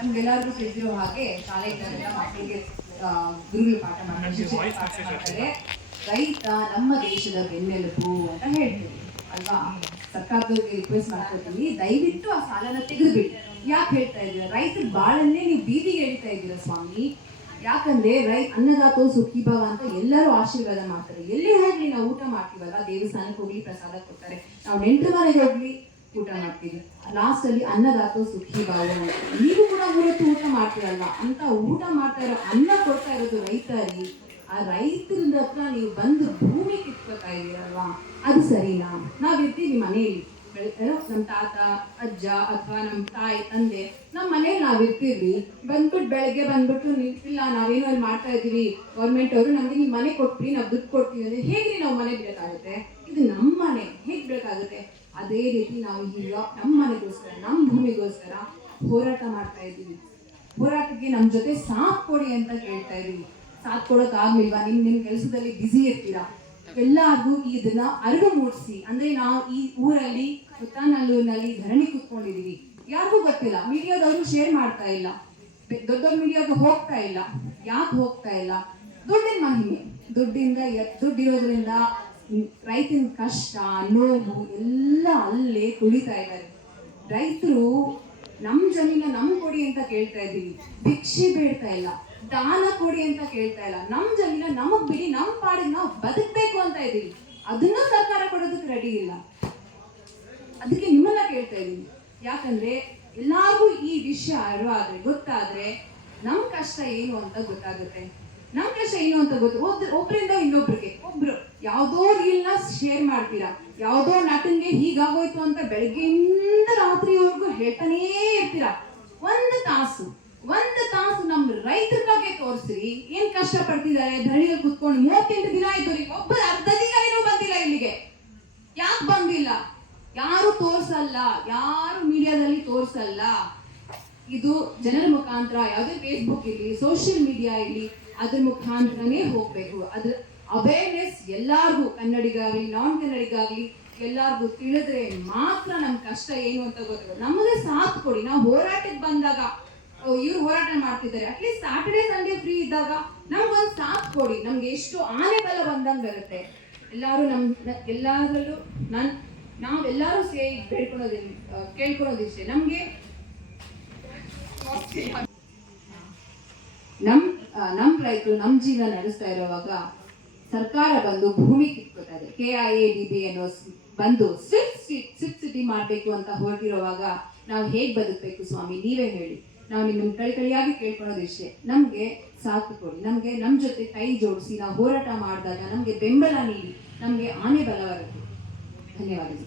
ನಮ್ಗೆಲ್ಲರಿಗೂ ತಿಳಿದಿರೋ ಹಾಗೆ ಶಾಲೆಗಳಿಂದ ಮಕ್ಕಳಿಗೆ ಗುರುಗಳು ಪಾಠ ಮಾಡ್ತಾರೆ. ರೈತ ನಮ್ಮ ದೇಶದ ಬೆನ್ನೆಲುಬು ಅಂತ ಹೇಳ್ತೀವಿ ಅಲ್ವಾ. ಸರ್ಕಾರದವ್ರಿಗೆ ರಿಕ್ವೆಸ್ಟ್ ಮಾಡ್ಕೊತೀವಿ, ದಯವಿಟ್ಟು ಆ ಸಾಲನ ತೆಗೆದುಬಿಡಿ. ಯಾಕೆ ಹೇಳ್ತಾ ಇದ್ದೀರಾ? ರೈತರ ಬಾಳನ್ನೇ ನೀವು ಬೀದಿಗೆ ಎಳಿತಾ ಇದ್ದೀರಾ ಸ್ವಾಮಿ. ಯಾಕಂದ್ರೆ ಅನ್ನದಾತೋ ಸುಖಿ ಭವ ಅಂತ ಎಲ್ಲರೂ ಆಶೀರ್ವಾದ ಮಾಡ್ತಾರೆ. ಎಲ್ಲಿ ಹೋಗ್ಲಿ ನಾವು ಊಟ ಮಾಡ್ತೀವಲ್ಲ, ದೇವಸ್ಥಾನಕ್ಕೆ ಹೋಗ್ಲಿ ಪ್ರಸಾದ ಕೊಡ್ತಾರೆ, ನಾವು ನೆಂಟರ ಮನೆಗೆ ಹೋಗ್ಲಿ ಊಟ ಮಾಡ್ತೀವಿ, ಲಾಸ್ಟ್ ಅಲ್ಲಿ ಅನ್ನದಾತೋ ಸುಖಿ ಭವ ಅಂತ. ನೀವು ಕೂಡ ಮೂರತ್ತು ಊಟ ಮಾಡ್ತೀರಲ್ಲ, ಅಂತ ಊಟ ಮಾಡ್ತಾ ಇರೋ ಅನ್ನ ಕೊಡ್ತಾ ಇರೋದು ರೈತರಿ. ಆ ರೈತರಿಂದ ಹತ್ರ ನೀವು ಬಂದು ಭೂಮಿ ಕಿತ್ಕೊತಾ ಇದೀರಲ್ವಾ, ಅದು ಸರಿನಾ? ನಾವಿರ್ತೀವಿ ಮನೆಯಲ್ಲಿ, ನಮ್ಮ ತಾತ ಅಜ್ಜ ಅಥವಾ ನಮ್ಮ ತಾಯಿ ತಂದೆ ನಮ್ಮ ಮನೇಲಿ ನಾವಿರ್ತೀವಿ. ಬಂದ್ಬಿಟ್ಟು ಬೆಳಗ್ಗೆ ಬಂದ್ಬಿಟ್ಟು ಇಲ್ಲ ನಾವೇನೋ ಅಲ್ಲಿ ಮಾಡ್ತಾ ಇದ್ದೀವಿ, ಗೌರ್ಮೆಂಟ್ ಅವರು ನಮ್ಗೆ ನೀವು ಮನೆ ಕೊಟ್ಬಿಡಿ, ನಾವು ದುಡ್ಡು ಕೊಡ್ತೀವಿ ಅಂದ್ರೆ ಹೇಗೆ ನಾವು ಮನೆ ಬಿಡೋಕ್ಕಾಗುತ್ತೆ? ಇದು ನಮ್ಮ ಮನೆ, ಹೇಗೆ ಬಿಡೋಕ್ಕಾಗುತ್ತೆ? ಅದೇ ರೀತಿ ನಾವು ಈಗ ನಮ್ಮ ಮನೆಗೋಸ್ಕರ, ನಮ್ಮ ಭೂಮಿಗೋಸ್ಕರ ಹೋರಾಟ ಮಾಡ್ತಾ ಇದ್ದೀವಿ. ಹೋರಾಟಕ್ಕೆ ನಮ್ಮ ಜೊತೆ ಸಾಥ್ ಕೊಡಿ ಅಂತ ಕೇಳ್ತಾ ಇದ್ದೀವಿ. ಸಾಥ್ ಕೊಡೋಕ್ಕಾಗ್ಲಿಲ್ವಾ? ನಿಮ್ಮ ಕೆಲಸದಲ್ಲಿ ಬ್ಯುಸಿ ಇರ್ತೀರಾ. ಎಲ್ಲಾರ್ಗೂ ಇದನ್ನ ಅರಿವು ಮೂಡಿಸಿ. ಅಂದ್ರೆ ನಾವು ಈ ಊರಲ್ಲಿ ಸುತ್ತನಲ್ಲೂರಿನಲ್ಲಿ ಧರಣಿ ಕೂತ್ಕೊಂಡಿದೀವಿ, ಯಾರಿಗೂ ಗೊತ್ತಿಲ್ಲ, ಮೀಡಿಯಾದವರು ಶೇರ್ ಮಾಡ್ತಾ ಇಲ್ಲ, ದೊಡ್ಡ ಮೀಡಿಯಾಗೆ ಹೋಗ್ತಾ ಇಲ್ಲ. ಯಾಕೆ ಹೋಗ್ತಾ ಇಲ್ಲ? ದುಡ್ಡಿನ ಮಹಿಮೆ, ದುಡ್ಡಿರೋದ್ರಿಂದ ರೈತನ ಕಷ್ಟ ನೋವು ಎಲ್ಲ ಅಲ್ಲೇ ತುಳಿತಾ ಇದ್ದಾರೆ. ರೈತರು ನಮ್ಮ ಜಮೀನ ನಮ್ ಕೊಡಿ ಅಂತ ಕೇಳ್ತಾ ಇದ್ದೀವಿ, ಭಿಕ್ಷೆ ಬೇಡ್ತಾ ಇಲ್ಲ, ದಾನ ಕೊಡಿ ಅಂತ ಕೇಳ್ತಾ ಇಲ್ಲ. ನಮ್ಮ ಜಮೀನ ನಮಗ್ ಬಿಡಿ, ನಮ್ಮ ಪಾಡಿಗೆ ನಾವು ಬದುಕಬೇಕು ಅಂತ ಇದ್ದೀವಿ. ಅದನ್ನ ಸರ್ಕಾರ ಕೊಡೋದಕ್ಕೆ ರೆಡಿ ಇಲ್ಲ. ಅದಕ್ಕೆ ನಿಮ್ಮನ್ನ ಕೇಳ್ತಾ ಇದ್ದೀನಿ. ಯಾಕಂದ್ರೆ ಎಲ್ಲಾರ್ಗೂ ಈ ವಿಷಯ ಅರಿವಾದ್ರೆ, ಗೊತ್ತಾದ್ರೆ ನಮ್ ಕಷ್ಟ ಏನು ಅಂತ ಗೊತ್ತಾಗುತ್ತೆ. ನಮ್ ಕಷ್ಟ ಏನು ಅಂತ ಒಬ್ರಿಂದ ಇನ್ನೊಬ್ರಿಗೆ, ಒಬ್ರು ಯಾವ್ದೋ ರೀಲ್ನ ಶೇರ್ ಮಾಡ್ತೀರಾ, ಯಾವ್ದೋ ನಟನ್ಗೆ ಹೀಗಾಗೋಯ್ತು ಅಂತ ಬೆಳಗ್ಗೆಯಿಂದ ರಾತ್ರಿವರೆಗೂ ಹೇಳ್ತಾನೇ ಇರ್ತೀರಾ. ಒಂದು ತಾಸು ನಮ್ ರೈತರ ಬಗ್ಗೆ ತೋರಿಸ್ರಿ, ಏನ್ ಕಷ್ಟ ಪಡ್ತಿದ್ದಾರೆ. ಧರಣಿಗೆ ಕುತ್ಕೊಂಡು 38 ದಿನ ಆಯ್ತು, ಒಬ್ಬರು ಅರ್ಧ ದಿನ ಏನೂ ಬಂದಿಲ್ಲ ಇಲ್ಲಿಗೆ. ಯಾಕೆ ಬಂದಿಲ್ಲ? ಯಾರು ತೋರ್ಸಲ್ಲ, ಯಾರು ಮೀಡಿಯಾದಲ್ಲಿ ತೋರ್ಸಲ್ಲ. ಇದು ಜನರ ಮುಖಾಂತರ, ಯಾವುದೇ ಫೇಸ್ಬುಕ್ ಇರಲಿ, ಸೋಷಿಯಲ್ ಮೀಡಿಯಾ ಇರಲಿ, ಅದ್ರ ಮುಖಾಂತರನೇ ಹೋಗ್ಬೇಕು. ಅದ್ರ ಅವೇರ್ನೆಸ್ ಎಲ್ಲಾರ್ಗೂ, ಕನ್ನಡಿಗಾಗ್ಲಿ ನಾನ್ ಕನ್ನಡಿಗಾಗ್ಲಿ ಎಲ್ಲಾರ್ಗೂ ತಿಳಿದ್ರೆ ಮಾತ್ರ ನಮ್ ಕಷ್ಟ ಏನು ಅಂತ ಗೊತ್ತಾಗುತ್ತೆ. ನಮಗೆ ಸಾಥ್ ಕೊಡಿ. ನಾವು ಹೋರಾಟಕ್ಕೆ ಬಂದಾಗ ಇವ್ರು ಹೋರಾಟ ಮಾಡ್ತಿದ್ದಾರೆ, ಅಟ್ಲೀಸ್ಟ್ ಸ್ಯಾಟರ್ಡೇ ಸಂಡೇ ಫ್ರೀ ಇದ್ದಾಗ ನಮ್ಗೊಂದು ಸಾಥ್ ಕೊಡಿ. ನಮ್ಗೆ ಎಷ್ಟು ಆನೆ ಬಲ ಬಂದಂಗೆ ಬರುತ್ತೆ. ಎಲ್ಲಾರು ಎಲ್ಲಾದ್ರಲ್ಲೂ ನಾವೆಲ್ಲರೂ ಸೇರಿ ಕೇಳ್ಕೊಳೋದಿಷ್ಟೇ. ನಮ್ಗೆ ನಮ್ ರೈತರು ನಮ್ ಜೀವನ ನಡೆಸ್ತಾ ಇರುವಾಗ ಸರ್ಕಾರ ಬಂದು ಭೂಮಿ ಕಿತ್ಕೊತಾ ಇದೆ. KIADB ಅನ್ನೋ ಬಂದು ಸ್ವಿಫ್ಟ್ ಸಿಟಿ ಮಾಡ್ಬೇಕು ಅಂತ ಹೊರಟಿರುವಾಗ ನಾವು ಹೇಗ್ ಬದುಕಬೇಕು ಸ್ವಾಮಿ, ನೀವೇ ಹೇಳಿ. ನಾವು ನಿಮ್ಮನ್ನು ಕಳಿಕಳಿಯಾಗಿ ಕೇಳ್ಕೊಳ್ಳೋದಿಷ್ಟೇ, ನಮ್ಗೆ ಸಾಥ್ ಕೊಡಿ, ನಮ್ಗೆ ನಮ್ ಜೊತೆ ಕೈ ಜೋಡಿಸಿ ನಾವು ಹೋರಾಟ ಮಾಡಿದಾಗ ನಮ್ಗೆ ಬೆಂಬಲ ನೀಡಿ, ನಮ್ಗೆ ಆನೆ ಬಲ ಬರುತ್ತೆ. ಧನ್ಯವಾದಗಳು.